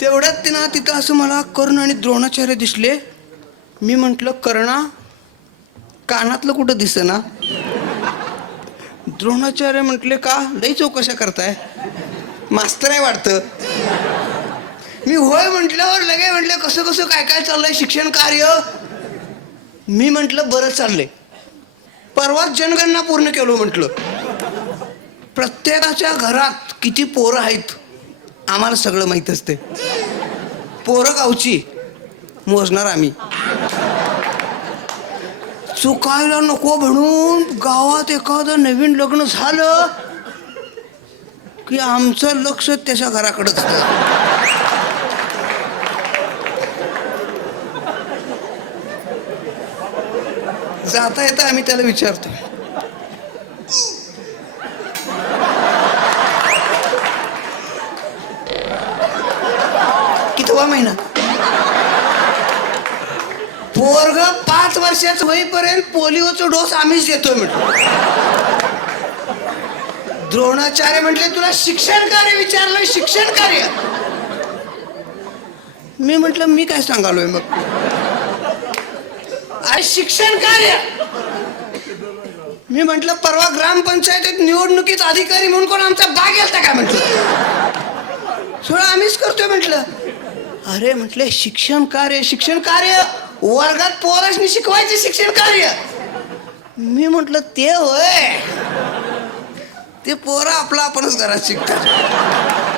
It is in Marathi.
तेवढ्यात तिथं असं मला कर्ण आणि द्रोणाचार्य दिसले. मी म्हटलं कर्णा, कानातलं कुठं दिसेना. द्रोणाचार्य म्हटले का लई चौकशा करताय, मास्तर आहे वाटतं. मी होय म्हटल्यावर लगे म्हटलं कसं कसं काय काय चाललंय शिक्षण कार्य. मी म्हटलं बरं चाललंय. परवाच जनगणना पूर्ण केलो म्हटलं. प्रत्येकाच्या घरात किती पोरं आहेत आम्हाला सगळं माहीत असते. पोरं गावची मोजणार आम्ही. चुकायला नको म्हणून गावात एखादं नवीन लग्न झालं की आमचं लक्ष त्याच्या घराकडेच असतं. जाता येता आम्ही त्याला विचारतो, कितवा महिना. पोरग 5 वर्षाचं होईपर्यंत पोलिओचा डोस आम्हीच देतोय म्हटलं. द्रोणाचार्य म्हटले तुला शिक्षण कार्य विचारलंय, शिक्षण कार्य. मी म्हटलं मी काय सांगालोय मग, अरे शिक्षण कार्य. मी म्हटलं परवा ग्रामपंचायतीत निवडणुकीत अधिकारी म्हणून कोण आमचा बाग गेलता का म्हटलं, सगळं आम्हीच करतोय म्हटलं. अरे म्हटले शिक्षण कार्य, शिक्षण कार्य वर्गात पोरांनी शिकवायचे शिक्षण कार्य. मी म्हटलं ते होय, ते पोरं आपलं आपणच घरात शिकतात.